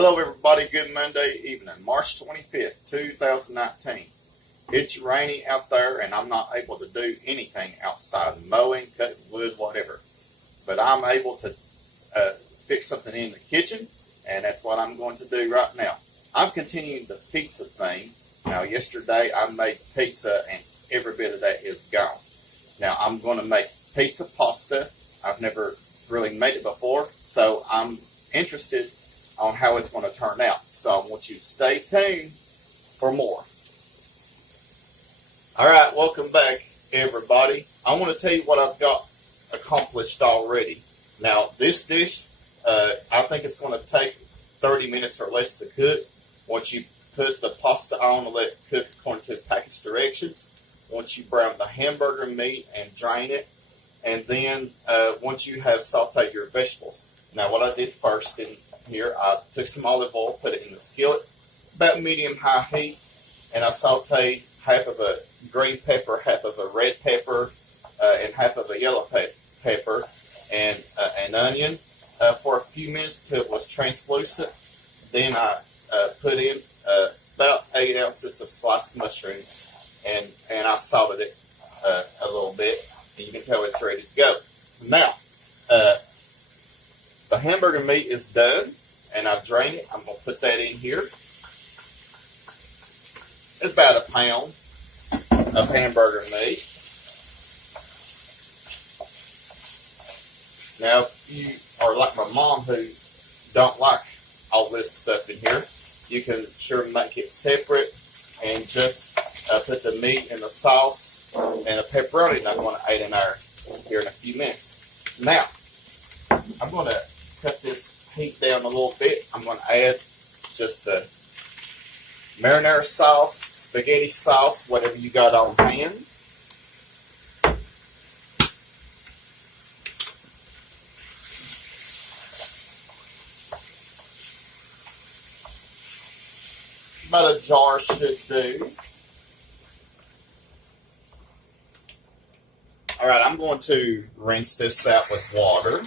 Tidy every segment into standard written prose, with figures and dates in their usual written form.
Hello, everybody. Good Monday evening, March 25th, 2019. It's rainy out there, and I'm not able to do anything outside mowing, cutting wood, whatever. But I'm able to fix something in the kitchen, and that's what I'm going to do right now. I'm continuing the pizza thing. Now, yesterday I made pizza, and every bit of that is gone. Now, I'm going to make pizza pasta. I've never really made it before, so I'm interested on how it's going to turn out. So I want you to stay tuned for more. All right, welcome back, everybody. I want to tell you what I've got accomplished already. Now, this dish, I think it's going to take 30 minutes or less to cook. Once you put the pasta on and let it cook according to the package directions, once you brown the hamburger meat and drain it, and then once you have sauteed your vegetables. Now, what I did first in here, I took some olive oil, put it in the skillet, about medium-high heat, and I sauteed half of a green pepper, half of a red pepper, and half of a yellow pepper, and an onion for a few minutes till it was translucent. Then I put in about 8 ounces of sliced mushrooms, and I salted it a little bit, and you can tell it's ready to go. Now, the hamburger meat is done, and I've drained it. I'm going to put that in here. It's about a pound of hamburger meat. Now, if you are like my mom who don't like all this stuff in here, you can sure make it separate and just put the meat in the sauce and a pepperoni, and I'm going to add in there here in a few minutes. Now, I'm going to cut this heat down a little bit. I'm going to add just a marinara sauce, spaghetti sauce, whatever you got on hand. About a jar should do. Alright, I'm going to rinse this out with water.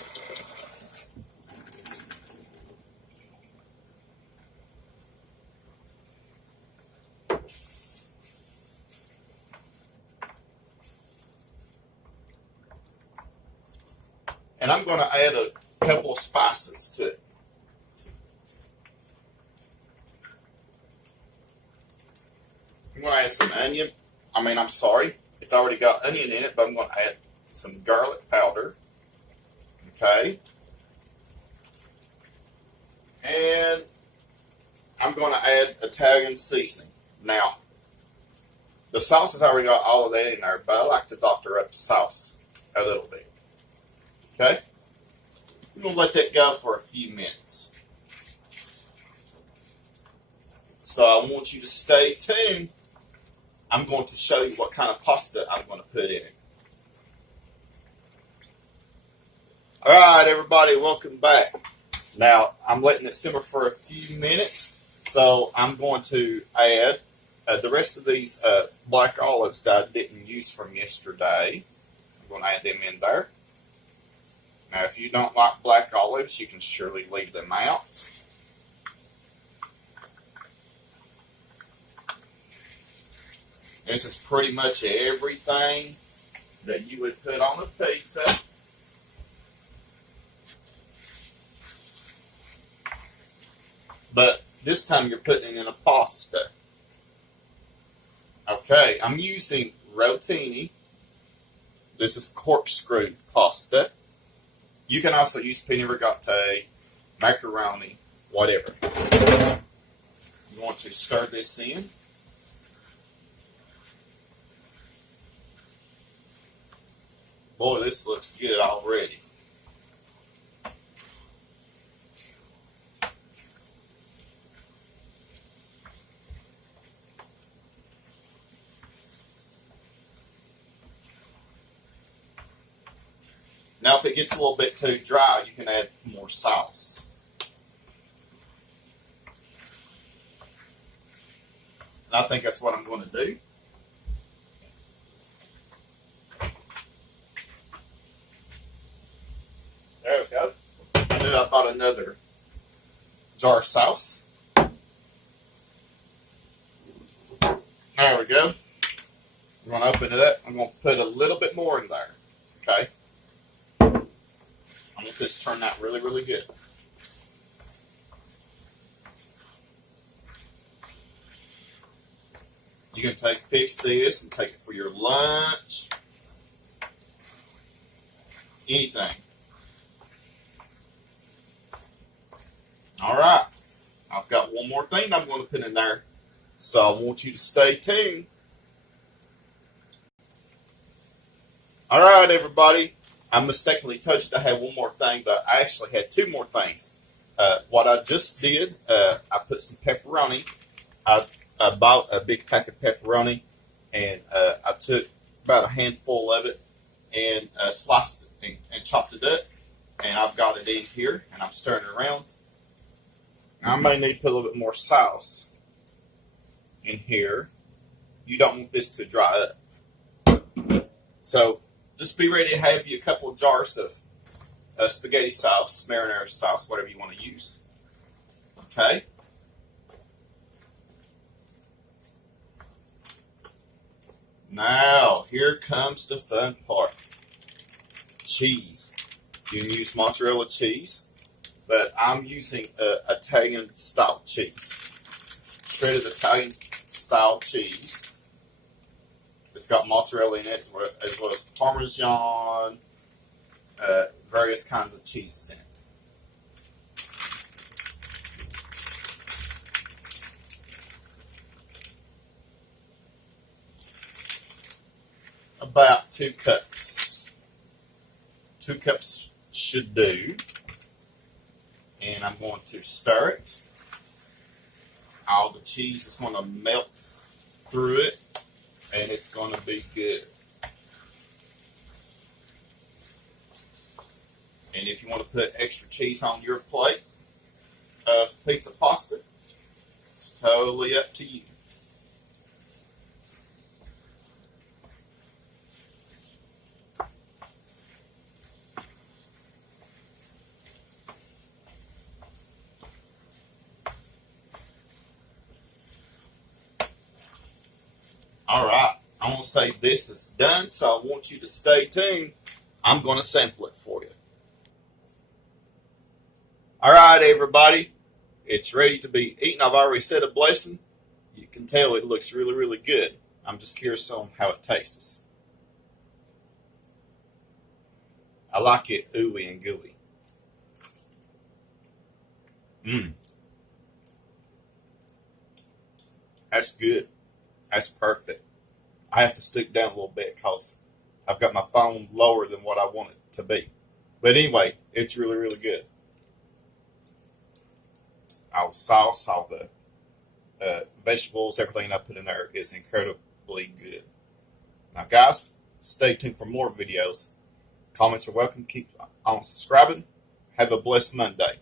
And I'm going to add a couple of spices to it. I'm going to add some onion. It's already got onion in it, but I'm going to add some garlic powder. Okay. And I'm going to add Italian seasoning. Now, the sauce has already got all of that in there, but I like to doctor up the sauce a little bit. Okay? I'm going to let that go for a few minutes. So I want you to stay tuned. I'm going to show you what kind of pasta I'm going to put in it. All right, everybody, welcome back. Now, I'm letting it simmer for a few minutes, so I'm going to add the rest of these black olives that I didn't use from yesterday. I'm going to add them in there. Now, if you don't like black olives, you can surely leave them out. This is pretty much everything that you would put on a pizza. But this time you're putting it in a pasta. Okay, I'm using rotini. This is corkscrew pasta. You can also use penne rigate, macaroni, whatever. You want to stir this in. Boy, this looks good already. Now, if it gets a little bit too dry, you can add more sauce. And I think that's what I'm going to do. There we go. I knew I thought another jar of sauce. There we go. I'm going to open it up. I'm going to put a little bit more in there. Okay. I want this to turn out really, really good. You can fix this and take it for your lunch. Anything. All right. I've got one more thing I'm going to put in there. So I want you to stay tuned. All right, everybody. I mistakenly told you I had one more thing, but I actually had two more things. What I just did, I put some pepperoni. I bought a big pack of pepperoni, and I took about a handful of it and sliced it and chopped it up. And I've got it in here, and I'm stirring it around. I may need to put a little bit more sauce in here. You don't want this to dry up. So just be ready to have you a couple of jars of spaghetti sauce, marinara sauce, whatever you want to use. Okay? Now, here comes the fun part. Cheese. You can use mozzarella cheese, but I'm using Italian-style cheese. Shredded Italian-style cheese. It's got mozzarella in it, as well as Parmesan, various kinds of cheeses in it. About 2 cups. 2 cups should do. And I'm going to stir it. All the cheese is going to melt through it, and it's going to be good. And if you want to put extra cheese on your plate of pizza pasta, it's totally up to you. All right, I'm going to say this is done, so I want you to stay tuned. I'm going to sample it for you. All right, everybody, it's ready to be eaten. I've already said a blessing. You can tell it looks really, really good. I'm just curious on how it tastes. I like it ooey and gooey. That's good. That's perfect. I have to stoop down a little bit because I've got my phone lower than what I want it to be. But anyway, it's really, really good. Our sauce, all the vegetables, everything I put in there is incredibly good. Now, guys, stay tuned for more videos. Comments are welcome. Keep on subscribing. Have a blessed Monday.